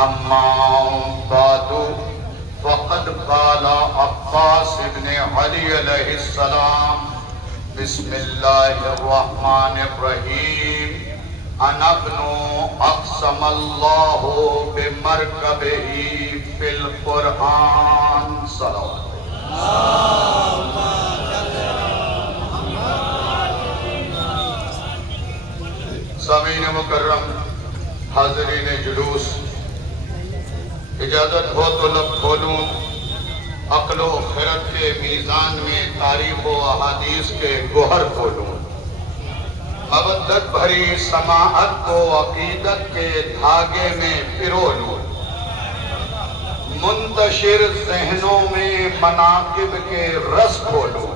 اما بعد فقد قال عباس بن علی علیہ السلام بسم اللہ الرحمن الرحیم انا ابن اقسم اللہ بمرکبہ فی القرآن صلوات سامعین مکرم، حاضرین جلوس، اجازت ہو تو لب کھولوں عقل و خرد کے میزان میں تاریخ و احادیث کے گوہر کھولوں، مودت بھری سماعت کو عقیدت کے دھاگے میں پرو لوں، منتشر ذہنوں میں مناقب کے رس کھولوں،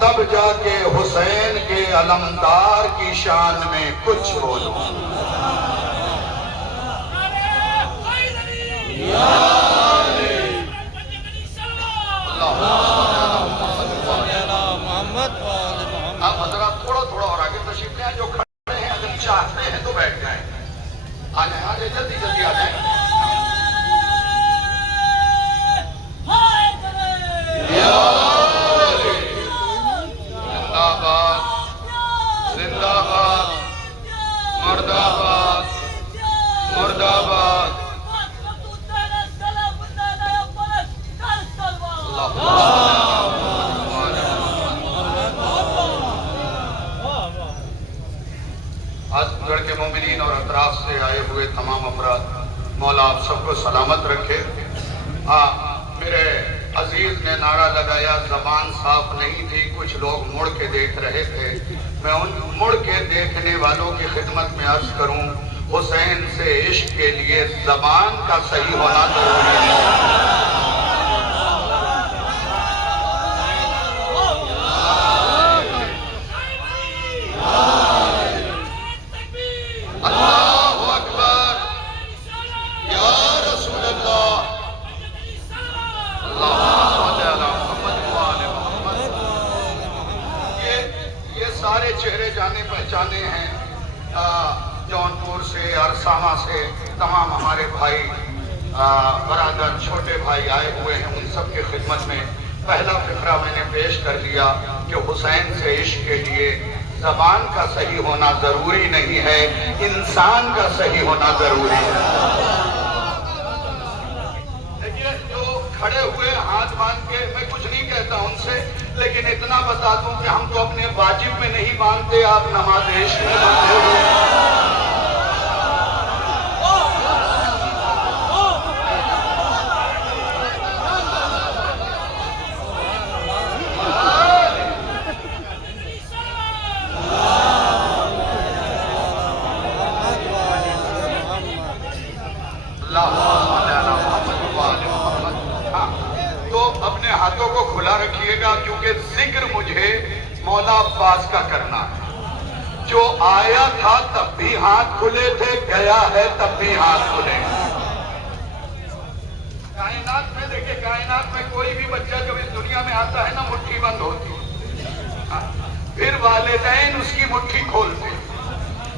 تب جا کے حسین کے علمدار کی شان میں کچھ بولوں۔ آپ حضرات تھوڑا تھوڑا اور آگے تشریف لیں، جو کھڑے ہیں اگر چاہتے ہیں تو بیٹھ جائیں، آ جائیں آ جائیں، جلدی جلدی آ جائیں۔ زندہ باد، مرد آباد، مرد آباد۔ آزم گڑھ کے مومنین اور اطراف سے آئے ہوئے تمام افراد، مولا آپ سب کو سلامت رکھے۔ میرے عزیز نے نعرہ لگایا زبان صاف نہیں تھی، کچھ لوگ مڑ کے دیکھ رہے تھے، میں ان مڑ کے دیکھنے والوں کی خدمت میں عرض کروں، حسین سے عشق کے لیے زبان کا صحیح ہونا ضروری ہے۔ اللہ اکبر، یا رسول اللہ، یہ سارے چہرے جانے پہچانے ہیں، جونپور سے، ارسامہ سے، تمام ہمارے بھائی برادر چھوٹے بھائی آئے ہوئے ہیں، ان سب کی خدمت میں پہلا فقرہ میں نے پیش کر دیا کہ حسین سے عشق کے لیے زبان کا صحیح ہونا ضروری نہیں ہے، انسان کا صحیح ہونا ضروری ہے۔ جو کھڑے ہوئے ہاتھ باندھ کے، میں کچھ نہیں کہتا ان سے، لیکن اتنا بتا دوں کہ ہم تو اپنے واجب میں نہیں باندھتے، آپ نماز عشق میں باندھتے ہو۔ ہاتھوں کو کھلا رکھیے گا کیونکہ ذکر مجھے مولا عباس کا کرنا ہے۔ جو آیا تھا تب بھی ہاتھ کھلے تھے، گیا ہے تب بھی ہاتھ کھلے۔ کائنات میں دیکھیں، کائنات میں کوئی بھی بچہ جب اس دنیا میں آتا ہے نا، مٹھی بند ہوتی ہے، پھر والدین اس کی مٹھی کھولتے ہیں،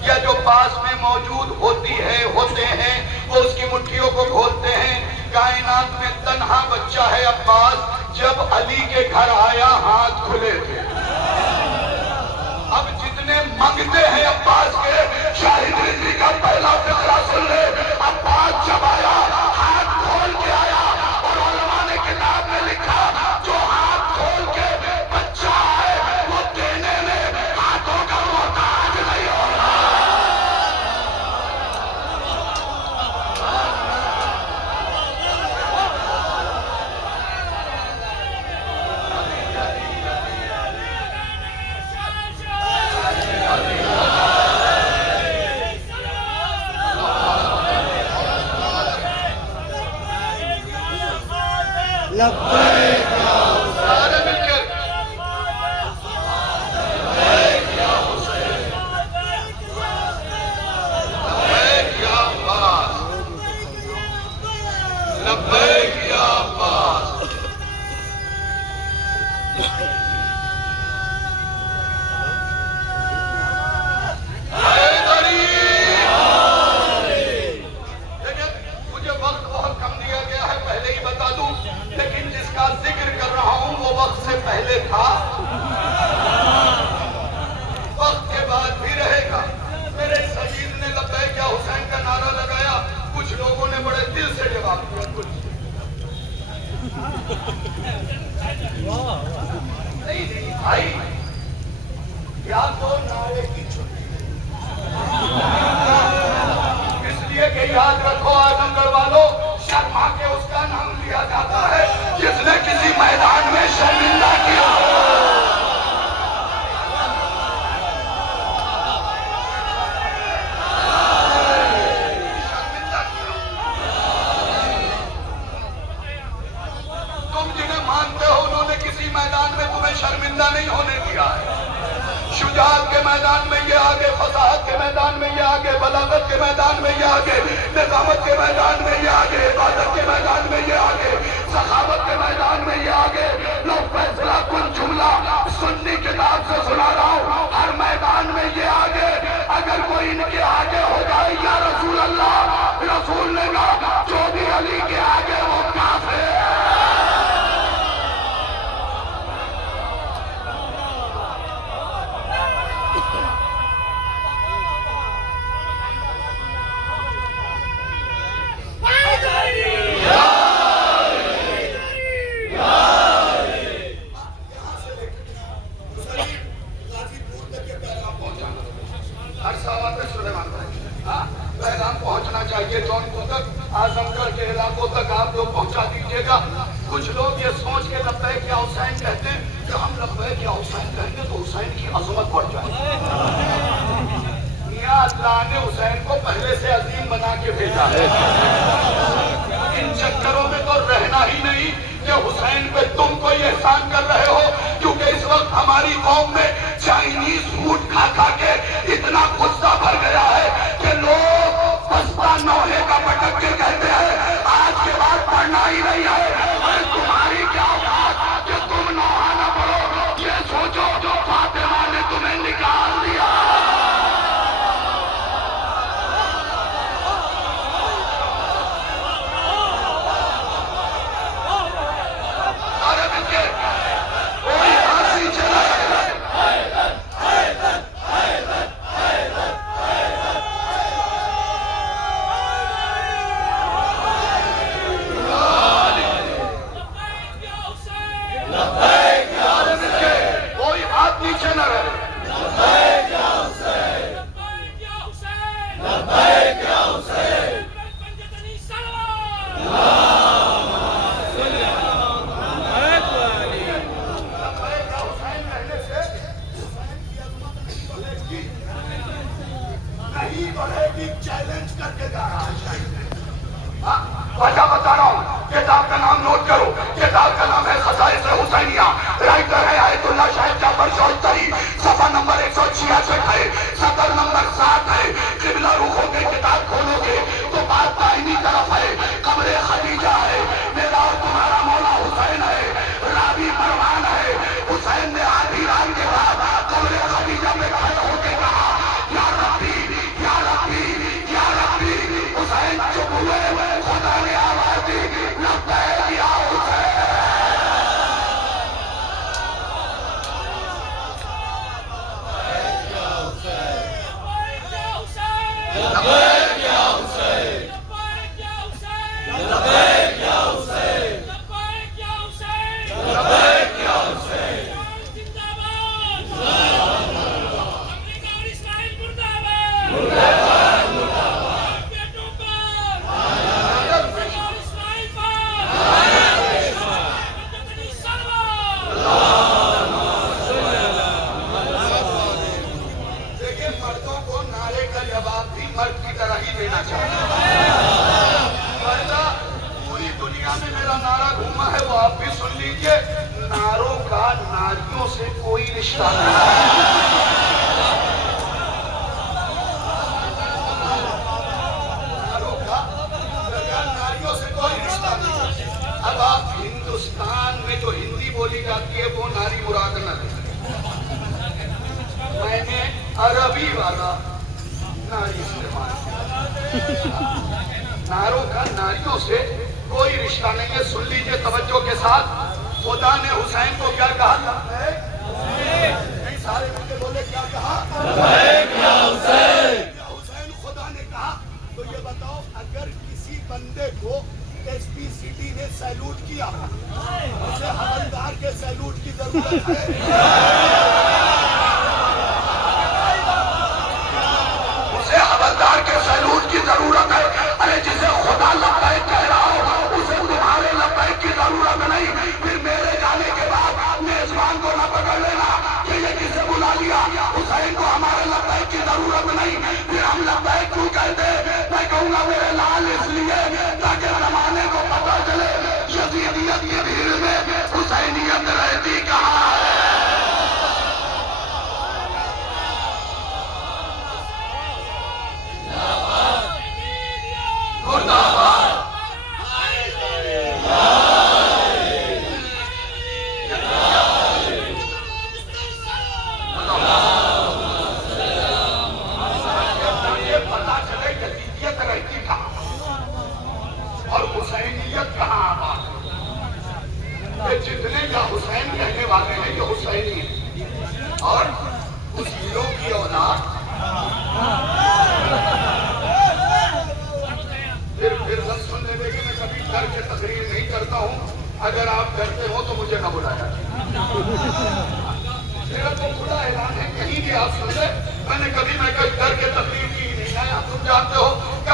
یا جو پاس میں موجود ہوتی ہے ہوتے ہیں وہ اس کی مٹھیوں کو کھولتے ہیں۔ کائنات میں تنہا بچہ ہے عباس، جب علی کے گھر آیا ہاتھ کھلے تھے۔ اب جتنے منگتے ہیں عباس کے، شاہد رضوی کا پہلا فقرہ سن لے۔ عباس جب آیا ہاتھ کھول کے آیا، اور علماء نے کتاب میں لکھا جو ہاتھ کھول کے بچہ آئے وہ دینے میں ہاتھوں کا محتاج نہیں ہوگا۔ لبیک یا حسین، سارے مل کر لبیک یا حسین، لبیک یا عباس، لبیک یا عباس۔ میدان میں شرمندہ کیا، شرمندہ کیا۔ تم جنہیں مانتے ہو انہوں نے کسی میدان میں تمہیں شرمندہ نہیں ہونے دیا ہے۔ شجاعت کے میدان میں یہ آگے، فصاحت کے میدان میں یہ آگے، بلاغت کے میدان میں یہ آگے، نظامت کے میدان میں یہ آگے، عبادت کے میدان میں یہ آگے، سخاوت کے میدان میں یہ آگے۔ لو فیصلہ کن جملہ سنی کتاب سے سنا رہا ہوں، ہر میدان میں یہ آگے۔ اگر کوئی ان کے آگے ہو جائے یا رسول اللہ، رسول نے کہا جو بھی علی کے آگے وہ کافر ہے۔ پیغام پہنچنا چاہیے جونپور تک، اعظم گڑھ کے علاقوں تک آپ لوگ پہنچا دیجیے گا۔ کچھ لوگ یہ سوچ کے لبیک یا حسین کہتے ہیں کہ ہم لبیک یا حسین کہیں گے تو حسین کی عظمت بڑھ جائے۔ میاں اللہ نے حسین کو پہلے سے عظیم بنا کے بھیجا ہے۔ ان چکروں میں تو رہنا ہی نہیں کہ حسین پہ تم کوئی احسان کر رہے ہو، کیونکہ اس وقت ہماری قوم میں چائنیز فوڈ کھا کھا کے اتنا غصہ بھر گیا ہے کہ لوگ پستا نوحے کا پٹک کے کہتے ہیں آج کے بعد پڑھنا ہی نہیں ہے۔ تمہاری کیا اوقات کہ تم نوحہ نہ پڑھو؟ یہ سوچو جو فاطمہ نے تمہیں نکال دیا۔ وجہ بتا رہا ہوں، کتاب کا نام نوٹ کرو، کتاب کا نام ہے خصائص حسینیہ، رائٹر ہے آیت اللہ شاہد جعفر شوستری، صفحہ نمبر 166 ہے، سطر نمبر 7 ہے۔ قبلہ رخ ہو کے کتاب کھولو گے تو بات دائمی طرف ہے، قبر خدیجہ ہے، میرا اور تمہارا مولا حسین ہے، راوی پروان ہے۔ حسین نے آدھی رات کے بعد قبر خدیجہ میں کھڑے ہو کے کہا یا ربی یا ربی یا ربی۔ حسین چپ ہوئے، خدا نے آواز دی لبیک یا حسین۔ ناروں کا ناریوں سے کوئی رشتہ نہیں، ناروں کا ناریوں سے کوئی رشتہ نہیں۔ اب آپ ہندوستان میں جو ہندی بولی جاتی ہے وہ ناری مراد نہ لیں، میں نے عربی والا ناری استعمال کیا۔ ناروں کا ناریوں سے کوئی رشتہ نہیں ہے۔ سن لیجئے توجہ کے ساتھ، خدا نے حسین کو کیا کہا؟ نہیں سارے مل کے بولے کیا کہا؟ یا حسین خدا نے کہا۔ تو یہ بتاؤ اگر کسی بندے کو ایس پی سی ٹی نے سیلوٹ کیا، اسے حوالدار کے سیلوٹ کی ضرورت ہے؟ اسے حوالدار کے سیلوٹ کی ضرورت ہے؟ ارے جسے خدا لبیک کہہ رہا ہو اسے تمہارے لبیک کی ضرورت نہیں، پھر میرے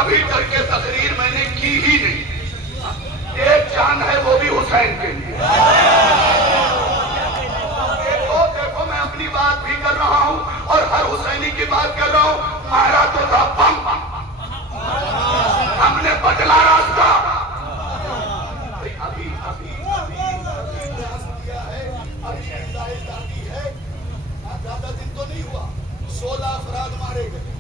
کبھی ڈر کے تقریر میں نے کی ہی نہیں. ایک جان ہے وہ بھی حسین کے لیے. دیکھو میں اپنی بات بھی کر رہا ہوں اور ہر حسینی کی بات کر رہا ہوں. مارا تو تھا بم، ہم نے بدلا راستہ. ابھی زیادہ دن تو نہیں ہوا، 16 افراد مارے گئے.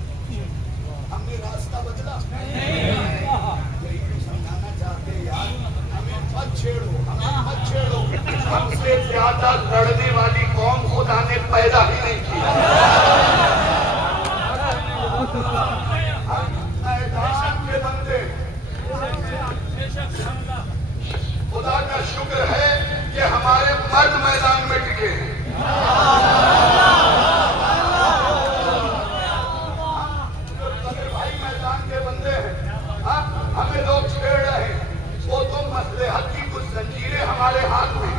ہم نے راستہ بدلا. یہی تو سمجھانا چاہتے یار، ہمیں مت چھیڑو. ہم سے زیادہ لڑنے والی قوم خدا نے پیدا ہی نہیں کی. میدان کے بندے، خدا کا شکر ہے کہ ہمارے مرد میدان میں ٹکے ہیں. بھائی میدان کے بندے ہیں. ہمیں لوگ چھیڑ رہے ہیں، وہ تو مصلحت کی کچھ زنجیریں ہمارے ہاتھ میں.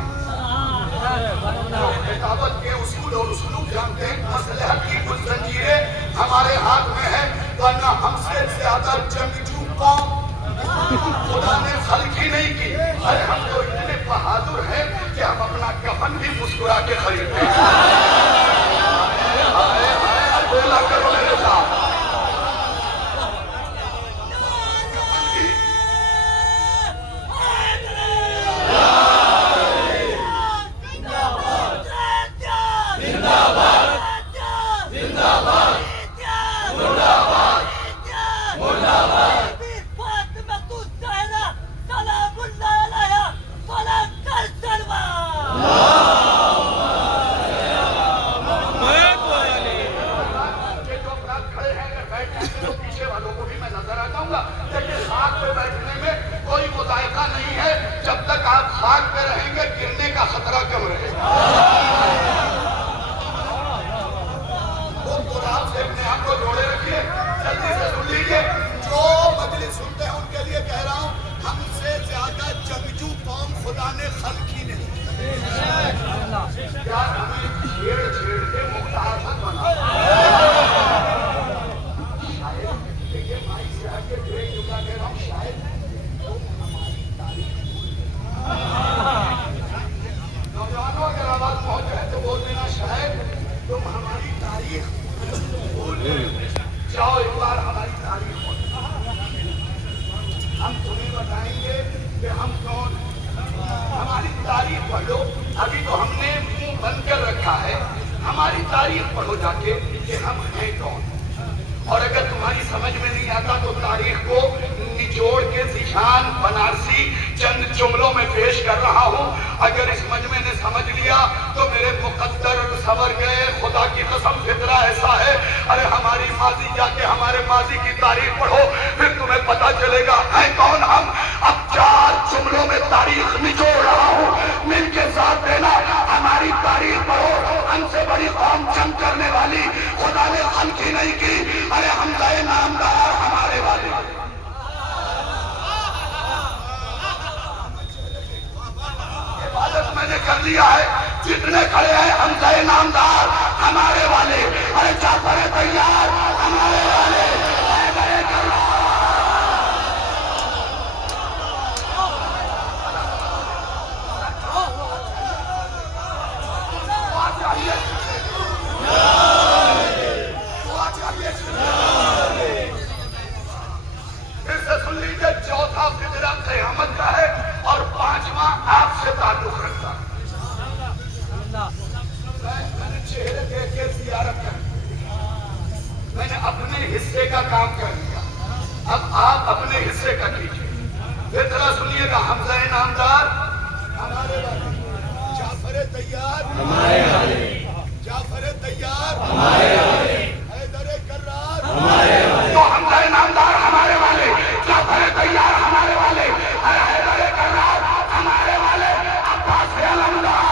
کتابت کے اصول اور اسلوب جانتے ہیں. مصلحت کی کچھ زنجیریں ہمارے ہاتھ میں ہے، ورنہ ہم سے زیادہ جنگجو قوم خدا نے خلق ہی نہیں کی. ارے ہم تو اتنے بہادر ہیں کہ ہم اپنا کفن بھی مسکرا کے خریدتے ہیں. بولا کرو میرے ساتھ. جتنے کھڑے ہیں حمزہ نامدار ہمارے والے. ارے جعفر طیار ہمارے والے. سن لیجیے، چوتھا فطرہ قیامت کا ہے اور پانچواں آپ سے تعلق رکھتا. میں نے چہرے دیکھ کے زیارت کر لی، میں نے اپنے حصے کا کام کر لیا. اب آپ اپنے حصے کا کیجیے. فطرہ سنیے گا. حمزہ نامدار ہمارے والے، جعفر طیار ہمارے والے، جعفر طیار ہمارے والے، حیدر کرار ہمارے والے. تو حمزہ نامدار ہمارے والے، جعفر طیار ہمارے والے، حیدر کرار ہمارے والے، عباس علمدار.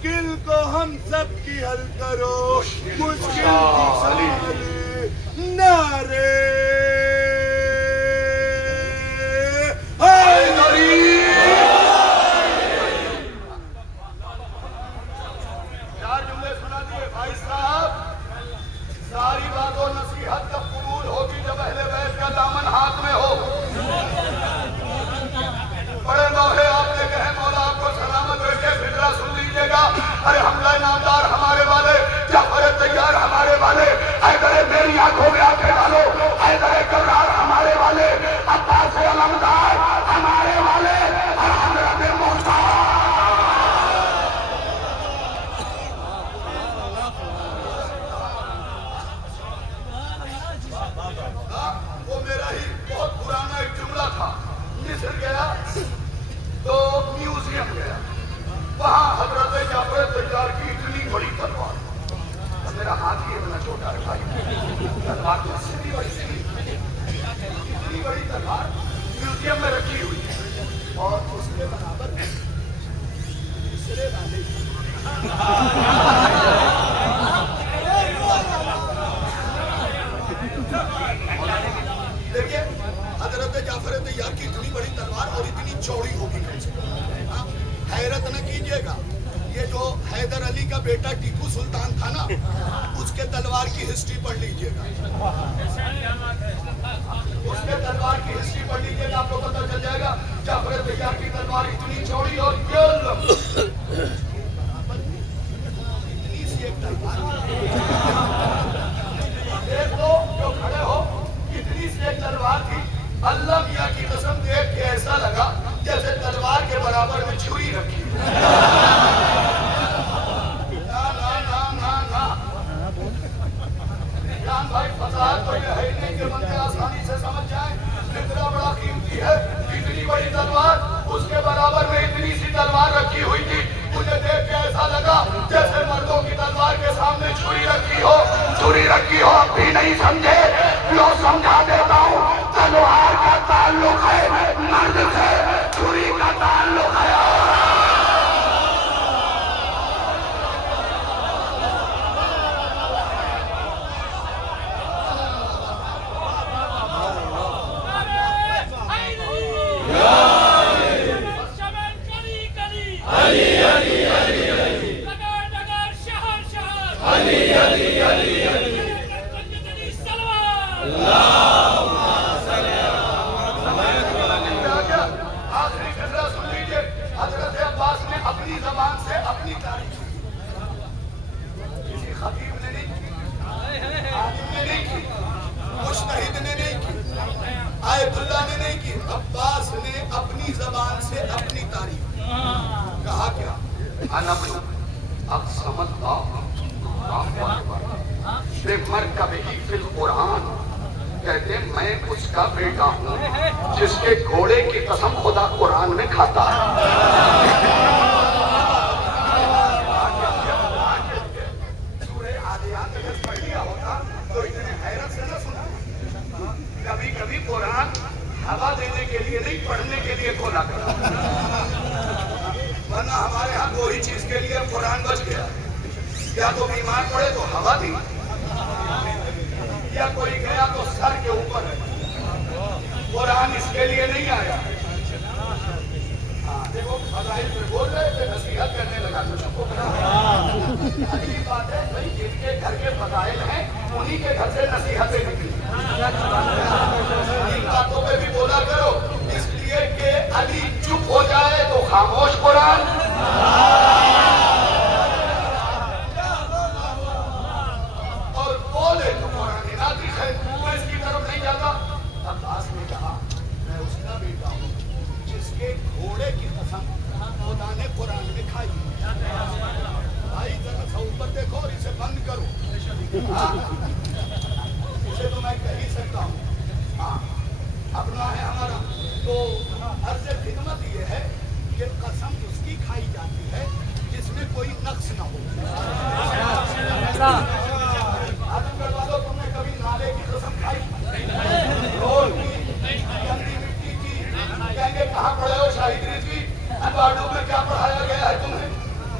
مشکل کو ہم سب کی حل کرو، مشکل کی نعرے بیٹا ٹیپو سلطان تھا نا، اس کے تلوار کی ہسٹری پڑھ لیجئے گا، اس کے تلوار کی ہسٹری پڑھ لیجئے گا، آپ کو پتہ چل جائے گا جعفر طیار کی تلوار اتنی چوڑی اور اتنی سی ایک تلوار، دیکھو جو کھڑے ہو اتنی سی ایک تلوار تھی، اللہ میاں کی قسم دیکھ کے ایسا لگا جیسے تلوار کے برابر میں چھری رکھی بھائی فضاحت تو یہ ہے نہیں کہ بندے آسانی سے سمجھ جائیں، اتنا بڑا قیمتی ہے، اتنی بڑی تلوار، اس کے برابر میں اتنی سی تلوار رکھی ہوئی تھی، مجھے دیکھ کے ایسا لگا جیسے مردوں کی تلوار کے سامنے چھری رکھی ہو، اب بھی نہیں سمجھے، لو سمجھا دیتا ہوں، تلوار کا تعلق ہے مرد سے، چھری کا تعلق ہے کہتے میں اس کا بیٹا ہوں جس کے گھوڑے کی قسم خدا قرآن میں کھاتا ہے. سورہ عادیات اگر پڑھ لیا ہوتا تو اتنے حیرت سے نہ سنا. کبھی کبھی قرآن ہوا دینے کے لیے نہیں پڑھنے کے لیے کھولا کرتا، ورنہ ہمارے ہاں کوئی چیز کے لیے قرآن بچ گیا. یا تو بیمار پڑے تو ہوا دی، یا کوئی گیا تو سر کے اوپر ہے. قرآن اس کے لیے نہیں آیا. دیکھو فضائل میں بول رہے تھے، نصیحت کرنے لگا تو اگلی بات ہے بھائی جن کے گھر کے فضائل ہیں انہی کے گھر سے نصیحتیں نکلی. ان باتوں پہ بھی بولا کرو، اس لیے کہ علی چپ ہو جائے تو خاموش قرآن، اور بولے تو قرآن ناطق ہے. میں اس کی طرف نہیں جاتا. عباس نے کہا میں اس کا بیٹا ہوں جس کے گھوڑے کی قسم خدا نے قرآن میں کھائی. بھائی ذرا سا اوپر دیکھو اور اسے بند کرو. اسے تو میں کہہ ہی سکتا ہوں. اپنا ہے ہمارا تو عرض خدمت یہ ہے کہ قسم اس کی کھائی جاتی ہے جس میں کوئی نقص نہ ہو. آدم والوں تم نے کبھی نالے کی قسم کھائی؟ روڈ کی، گندی مٹی کی، کہیں گے کہاں پڑھے ہو شاہد رضوی، باڈو میں کیا پڑھایا گیا ہے تمہیں؟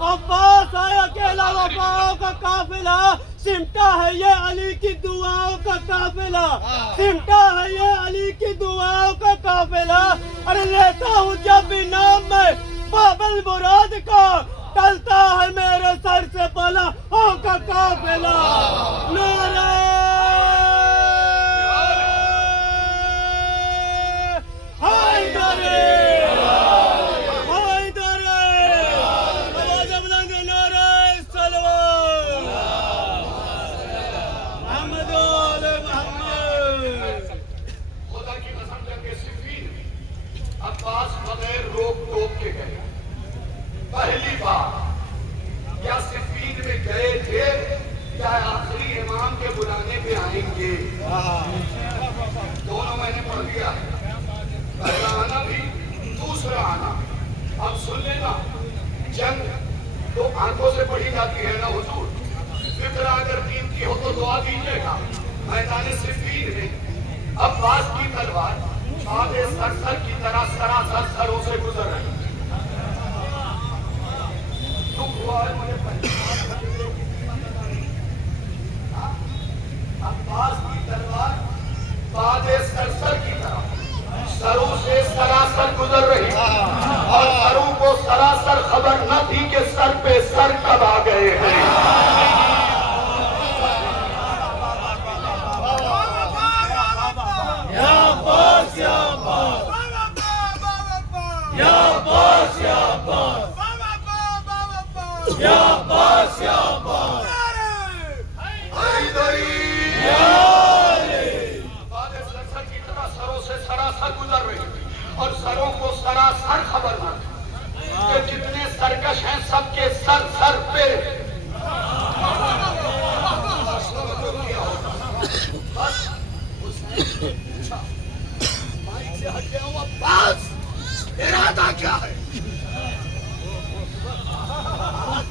عباس ہے اکیلا وفاؤں کا قافلہ، سمٹا ہے یہ علی کی دعاؤں کا قافلہ، سمٹا ہے یہ علی کی دعاؤں کا قافلہ. ارے لیتا ہوں جب بھی نام میں بابل مراد کا، ٹلتا ہے میرے سر سے بلا کا قافلہ. نعرہ حیدری، عباس بغیر روک ٹوک کے گئے. پہلی بار یا صفین میں گئے تھے یا آخری امام کے بلانے پہ آئیں گے، دونوں میں نے پڑھ دیا. پہلا آنا بھی، دوسرا آنا. اب سن لینا، جنگ تو آنکھوں سے پڑھی جاتی ہے نا حضور. فکر اگر دین کی ہو تو دعا دیجیے گا. میدان صفین میں عباس کی تلوار آدھے سرسر کی طرح سراسر سروں سے گزر رہی. دکھ ہوا ہے مجھے عباس کی تلوار آدھے سرسر کی طرح سروں سے سراسر گزر رہی، اور سروں کو سراسر خبر نہ تھی کہ سر پہ سر کب آ گئے ہیں. گزر رہی تھی اور سروں کو سراسر خبر نہ تھی کہ جتنے سرکش ہیں سب کے سر سر پہ. عباس ارادہ کیا ہے؟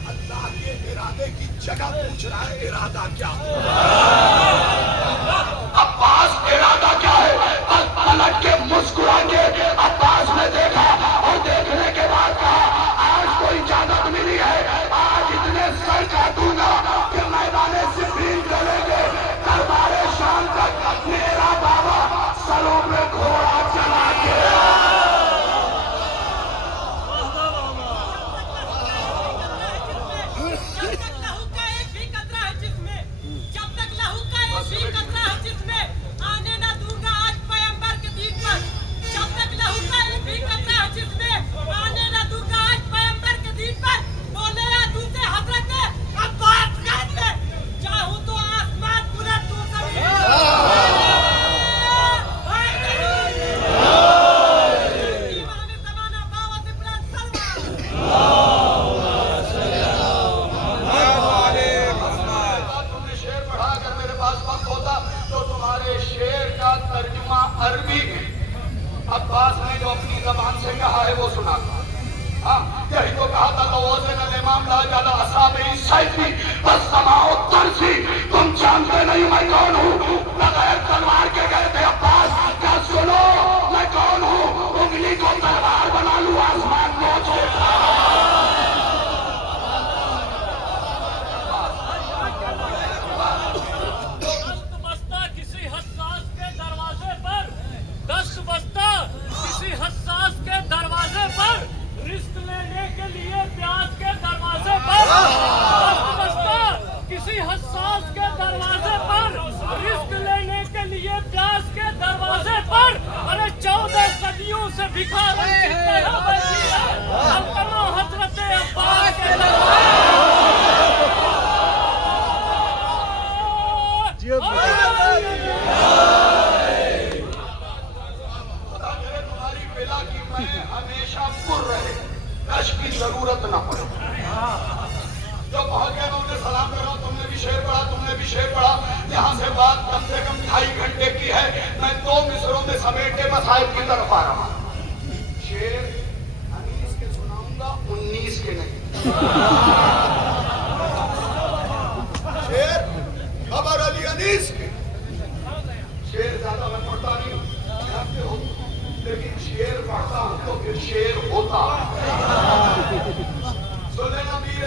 اللہ کے ارادے کی جگہ پوچھ رہا ہے ارادہ کیا ہے؟ عباس ارادہ کیا ہے؟ پلٹ کے مسکرا کے عباس نے دیکھا اور دیکھنے کے بعد کہا آج کو اجازت ملی ہے، آج اتنے سر کاٹوں گا کہ میدان صفین چلیں گے دربار شام تک میرا بابا سروں میں گھوڑا چلا کے. عربی میں عباس نے جو اپنی زبان سے کہا ہے وہ سنا تھا. ہاں یہی تو کہا تھا لوازن الامام لا جالا اصحابہ سیفی بس سماؤ ترسی. تم جانتے نہیں میں کون ہوں، بغیر تلوار کے گئے تھے عباس. کیا سنو میں کون ہوں، انگلی کو تلوار بنا لوں آسمان نوچ کے. کسی حساس کے دروازے پر، رزق لینے کے لیے پیاس کے دروازے پر. ارے 14 صدیوں سے بھکاری کی طرح بیٹھی ہے القمہ حضرت عباس کے تمہاری بلا کی میں ہمیشہ پر رہے، کش کی ضرورت نہ پڑے. جو پہنچ گیا میں انہیں سلام کر رہا ہوں. تم نے بھی شعر پڑھا، تم نے بھی شعر پڑھا. یہاں سے بات کم سے کم 2.5 گھنٹے کی ہے. میں 2 مصروں میں سمیٹے مسائل کی طرف آ رہا ہوں. شعر 19 کے سناؤں گا، 19 کے نہیں. شعر خبر علی انیس کے. شعر زیادہ میں پڑھتا نہیں ہوں، جانتے ہو، لیکن شعر پڑھتا ہوں تو پھر شعر ہوتا. سنیں امیر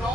9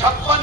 56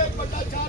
1/4